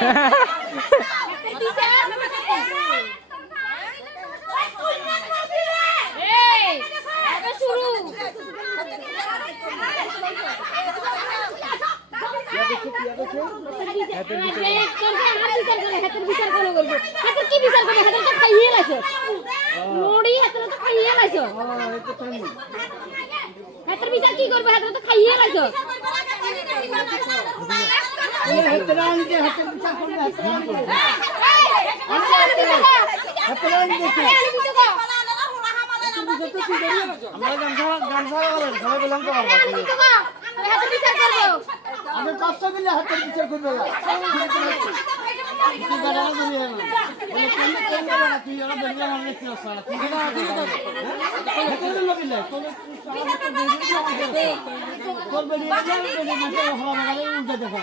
কি বিচার করব? হাতের তো খাইয়ে লাইছো। আমি পাঁচটা দিলে হাতের বিচার করবে তোর বেরিয়ে মানে উল্টে দেখা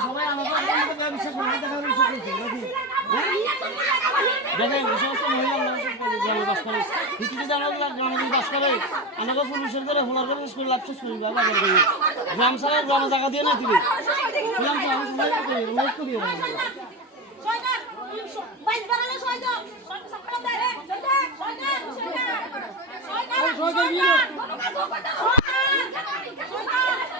সবাই আমাকে বিশ্বাস করে দেখা দেখেন এই সমস্ত মহিলা গ্রামে বাস করে পৃথিবীতে গ্রামে বাস করে আমাকে পুলিশের করে হোলার করে স্কুল স্কুল বাবা করে গ্রাম ছাড়া গ্রামে জায়গা দিয়ে না বললাম তো আমি সবাই করি লাইক করি ছয়টা